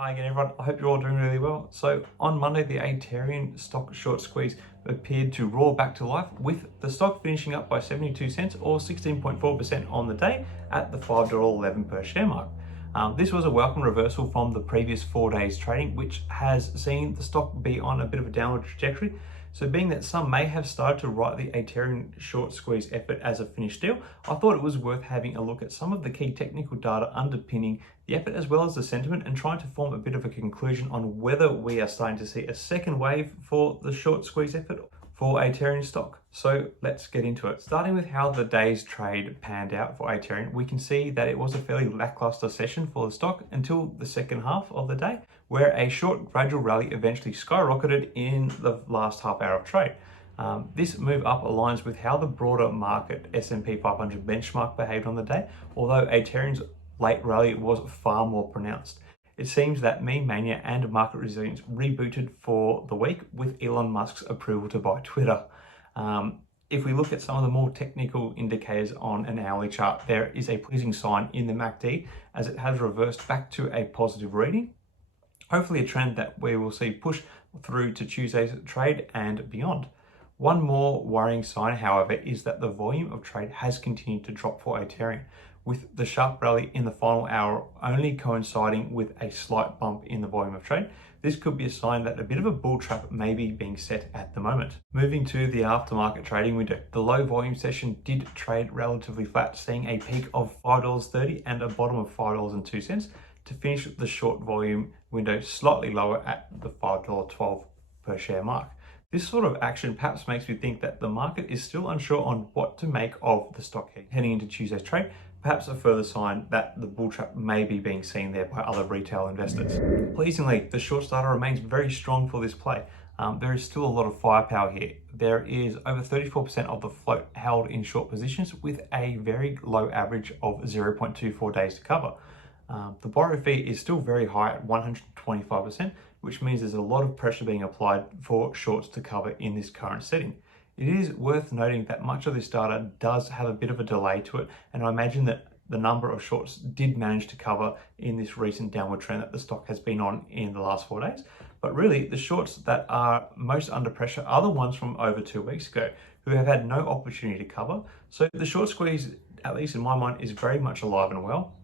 Hi again everyone, I hope you're all doing really well. So on Monday, the Aterian stock short squeeze appeared to roar back to life, with the stock finishing up by 72 cents or 16.4% on the day at the $5.11 per share mark. This was a welcome reversal from the previous 4 days trading, which has seen the stock be on a bit of a downward trajectory. So being that some may have started to write the Aterian short squeeze effort as a finished deal, I thought it was worth having a look at some of the key technical data underpinning the effort as well as the sentiment, and trying to form a bit of a conclusion on whether we are starting to see a second wave for the short squeeze effort for Aterian stock. So let's get into it. Starting with how the day's trade panned out for Aterian, we can see that it was a fairly lackluster session for the stock until the second half of the day, where a short gradual rally eventually skyrocketed in the last half hour of trade. This move up aligns with how the broader market S&P 500 benchmark behaved on the day, although Aterian's late rally was far more pronounced. It seems that meme mania and market resilience rebooted for the week with Elon Musk's approval to buy Twitter. If we look at some of the more technical indicators on an hourly chart, there is a pleasing sign in the MACD as it has reversed back to a positive reading. Hopefully a trend that we will see push through to Tuesday's trade and beyond. One more worrying sign, however, is that the volume of trade has continued to drop for Aterian, with the sharp rally in the final hour only coinciding with a slight bump in the volume of trade. This could be a sign that a bit of a bull trap may be being set at the moment. Moving to the aftermarket trading window, the low volume session did trade relatively flat, seeing a peak of $5.30 and a bottom of $5.02 to finish the short volume window slightly lower at the $5.12 per share mark. This sort of action perhaps makes me think that the market is still unsure on what to make of the stock heading into Tuesday's trade, perhaps a further sign that the bull trap may be being seen there by other retail investors. Pleasingly, the short data remains very strong for this play. There is still a lot of firepower here. There is over 34% of the float held in short positions with a very low average of 0.24 days to cover. The borrow fee is still very high at 125%, which means there's a lot of pressure being applied for shorts to cover in this current setting. It is worth noting that much of this data does have a bit of a delay to it, and I imagine that the number of shorts did manage to cover in this recent downward trend that the stock has been on in the last 4 days. But really, the shorts that are most under pressure are the ones from over 2 weeks ago, who have had no opportunity to cover. So the short squeeze, at least in my mind, is very much alive and well.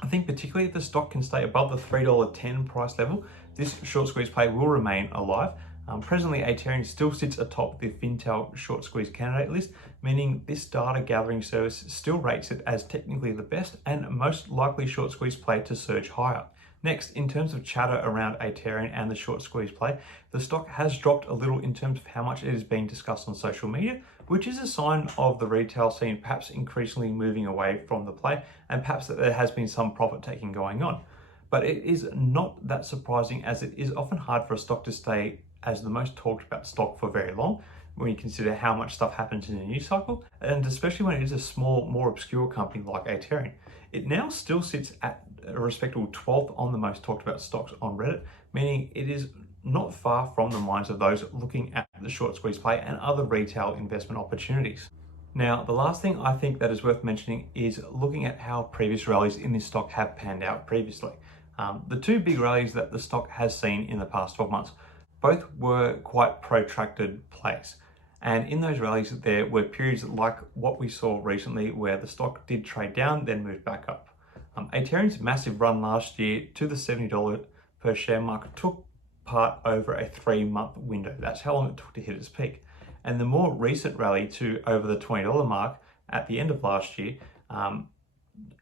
I think particularly if the stock can stay above the $3.10 price level, this short squeeze play will remain alive. Presently, Aterian still sits atop the Fintel short squeeze candidate list, meaning this data gathering service still rates it as technically the best and most likely short squeeze play to surge higher. Next, in terms of chatter around Aterian and the short squeeze play, the stock has dropped a little in terms of how much it is being discussed on social media, which is a sign of the retail scene perhaps increasingly moving away from the play, and perhaps that there has been some profit taking going on. But it is not that surprising, as it is often hard for a stock to stay as the most talked about stock for very long when you consider how much stuff happens in the news cycle, and especially when it is a small, more obscure company like Aterian. It now still sits at a respectable 12th on the most talked about stocks on Reddit, meaning it is not far from the minds of those looking at the short squeeze play and other retail investment opportunities. Now, the last thing I think that is worth mentioning is looking at how previous rallies in this stock have panned out previously. The two big rallies that the stock has seen in the past 12 months, both were quite protracted plays. And in those rallies, there were periods like what we saw recently where the stock did trade down, then moved back up. Aterian's massive run last year to the $70 per share mark took part over a 3-month window. That's how long it took to hit its peak. And the more recent rally to over the $20 mark at the end of last year,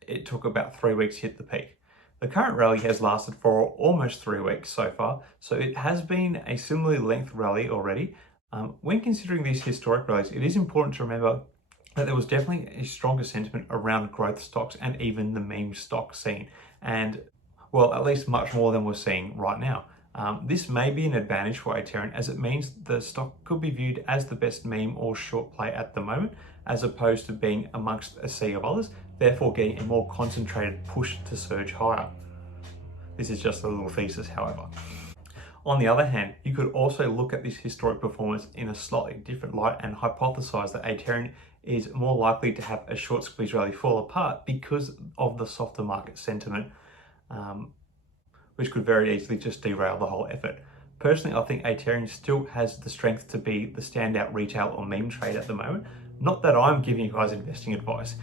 it took about 3 weeks to hit the peak. The current rally has lasted for almost 3 weeks so far, so it has been a similar length rally already. When considering these historic rallies, it is important to remember that there was definitely a stronger sentiment around growth stocks and even the meme stock scene, and well, at least much more than we're seeing right now. This may be an advantage for Aterian, as it means the stock could be viewed as the best meme or short play at the moment, as opposed to being amongst a sea of others, therefore getting a more concentrated push to surge higher. This is just a little thesis, however. On the other hand, you could also look at this historic performance in a slightly different light and hypothesize that Aterian is more likely to have a short squeeze rally fall apart because of the softer market sentiment. which could very easily just derail the whole effort. Personally, I think Aterian still has the strength to be the standout retail or meme trade at the moment. Not that I'm giving you guys investing advice.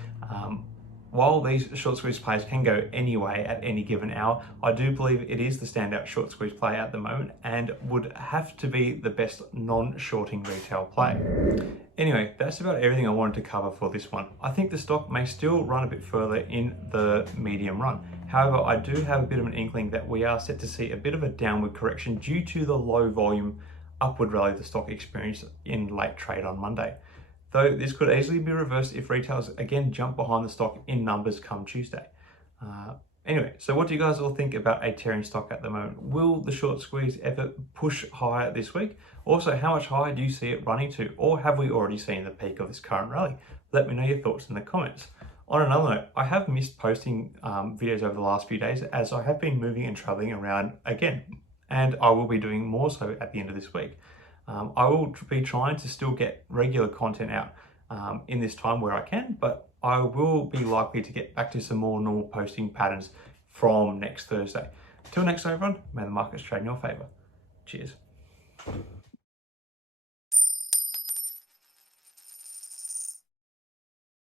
While these short squeeze plays can go any way at any given hour, I do believe it is the standout short squeeze play at the moment and would have to be the best non-shorting retail play. Anyway, that's about everything I wanted to cover for this one. I think the stock may still run a bit further in the medium run. However, I do have a bit of an inkling that we are set to see a bit of a downward correction due to the low volume upward rally the stock experienced in late trade on Monday. Though this could easily be reversed if retailers again jump behind the stock in numbers come Tuesday. Anyway, so what do you guys all think about Aterian stock at the moment? Will the short squeeze ever push higher this week? Also, how much higher do you see it running to? Or have we already seen the peak of this current rally? Let me know your thoughts in the comments. On another note, I have missed posting videos over the last few days as I have been moving and traveling around again, and I will be doing more so at the end of this week. I will be trying to still get regular content out in this time where I can, but I will be likely to get back to some more normal posting patterns from next Thursday. Till next time, everyone, may the markets trade in your favor. Cheers.